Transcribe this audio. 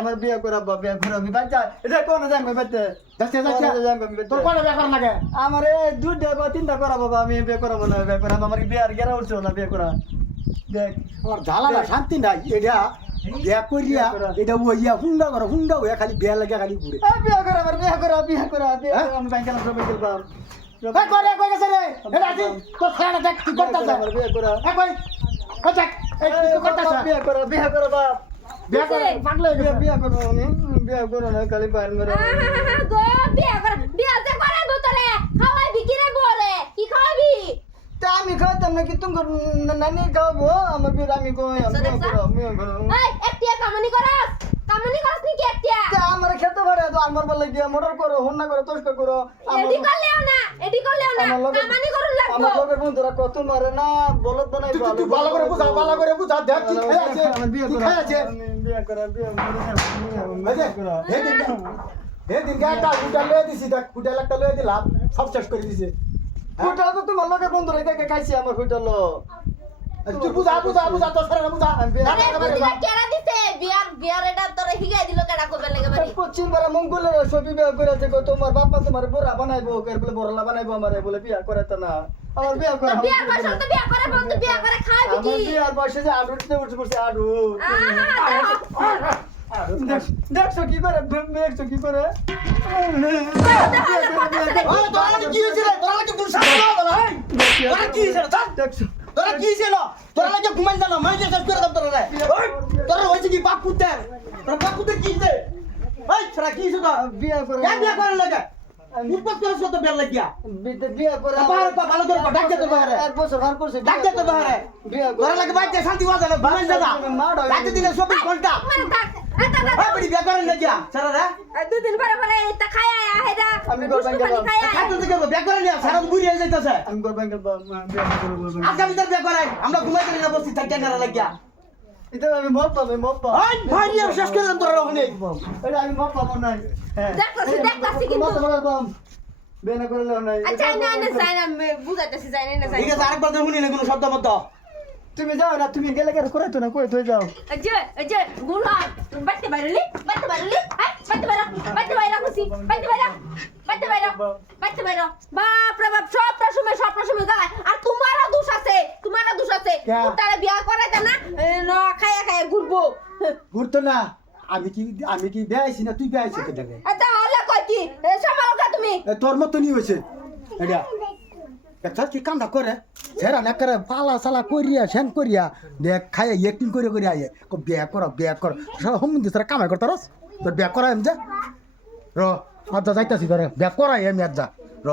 আমার বিয়ে করা বা বিয়ে করা আমি বাচ্চা এটা কোন আমি বাচ্চা আমার দুইটা বা তিনটা করা বাবা আমি বিয়ে করাবো না বিয়ে করাবো আমার বিয়ে আর গেরা উঠছো না বিয়ে করা দেখ আমার জ্বালা শান্তি নাই এটা বিয়া করিয়া এটা ওইয়া হুন্ডা করো হুন্ডা খালি বিয়া লাগে খালি ঘুরে বিয়ে করা বিয়ে করা বিয়ে করা আমি এই করে কই গেছে রে? এটা আজি তোর খানা দেখ কি করতাছ? বিয়ে করা। এই কই? কই দেখ এই কি করতাছ? বিয়ে করা বিয়ে করা বাপ। বিয়া করে পাগল হয়ে বিয়ে গেছে বিয়ে করব আমি বিয়ে করো না খালি বাইর মেরে গো বিয়া কর বিয়া যে করে বোতলে খাওয়াবি কি বরে কি খাওয়াবি তা আমি খাওয়াতাম নাকি তোমার নানি খাওয়াবো? আমার বিয়ে আমি কই আমি বিয়ে করো বিয়ে করো। এই একটিয়া কামানি করাস। কামানি করাস নাকি একটিয়া তা আমার খেতে পারে তো আমার বলে গিয়ে মোটর করো হন্না করো তোষ্ট করো। এডি করলেও না এডি করলেও না কামানি করুন লাগবো। আমার লোকের বন্ধুরা কত মারে না বলত বানাই তুই তুই ভালো করে বুঝা ভালো করে বুঝা দেখ কি খাই আছে কি খাই আছে। আমি বিয়ে করা বিয়ে করা হে দিন হে দিন একটা কুটা লয়ে দিছি দেখ কুটা একটা লয়ে দিলাম সব শেষ করে দিছে। ফুটা তো তোমার লোকের বন্ধুরা দেখে খাইছি আমার তুই বুঝা বুঝা বুঝা তোর সারা বুঝা। আমি বিয়ে- না, আরে না, না, বুঝিবা না, কেডা দিছে বিয়ার বিয়ার এটা তোরে হিগাই দিল কেডা কবে লাগে বাড়ি পশ্চিম বারা মঙ্গলের ছবি বিয়ে করে আছে তোমার বাপ্পা তোমার বোরা বানাইবো এর বলে বড়লা বানাইবো আমারে বলে বিয়ে করে তো না আমার বিয়ে করে বিয়ার বয়স তো বিয়া করে বল তো বিয়া করে আমার কি বিয়ার বয়সে যে আডুতে উঠে পড়ছে আডু দেখছ কি করে দেখছ কি করে তোরা কি তোরা ভাই তোরা কি দেখছ তোরা কি না তোরা লাগি ঘুমাই যা যে শেষ করে তোরা রে তোরা কি বাপ তোরা বাপ কি ওই তোরা কি তো বিয়ে করে কেন বিয়া করে লাগে? উৎপাত করে সত বেল লাগিয়া বিয়ে করে পা ভালো করে ডাক দে তোর বাহারে। এক বছর ভার করছে ডাক দে তোর বাহারে। বিয়ে তোরা লাগে বাইতে শান্তি ওয়াজা না ঘুমাই যা না। ডাক দিলে 24 ঘণ্টা। থাক এটা না ওই বড়ি বিয়া করে লাগিয়া সারা রে। দুদিন পরে পরে এটা খায় আয়া হেডা আমি করবেন পানি খাইতে থেকে বিয়া করে নিয়া সারা বুড়ি হয়ে যাইতাছে। আমি করবেন বিয়ে আজকে ভিতর বিয়া করে আমরা ঘুমাই দিলে না বসি থাকি না লাগিয়া। এটা আমি মত পাবো মত পাবো। ওই ভাই নিয়ে শেষ করে দাম ওখানে এটা আমি মত পাবো নাই। দেখতাছি দেখতাছি কিন্তু মত পাবো বেনা করে নাই। আচ্ছা না না যাই না বুঝাইতাছি যাই না যাই ঠিক আছে আরেকবার তো না কোনো শব্দ মতো। তুমি যাও না তুমি গেলে গেলে করে তো না কই তুই যাও। গুলা বাইরলি বাইরলি হ্যাঁ বাড়তে বাইরা বাড়তে বাইরা খুশি বাড়তে বাইরা বাড়তে বাইরা বাড়তে বাইরা। বাপ রে বাপ সব সময় সব সময় গায় আর তোমারও দোষ আছে তোমারও দোষ আছে? তারে বিয়া খায়া ঘুরবো ঘুরতো না। আমি কি আমি কি বিয়া আইছি না তুই বিয়া আইছি কে দেখে এটা হলে কই কি? এ, সামাল কা তুমি তোর মতো নি হয়েছে। এটা। একটা কি কামটা করে? সেরা না করে পালা সালা করিয়া সেন করিয়া দেখ খাইয়া একটিং করে করে আইয়ে। কো বিয়া কর বিয়া কর। সব সম্বন্ধে তোরা কামাই করতে রস তোর বিয়া করা এম যা। র আজ যাইতাছি তোরে বিয়া করাই এম যা। র।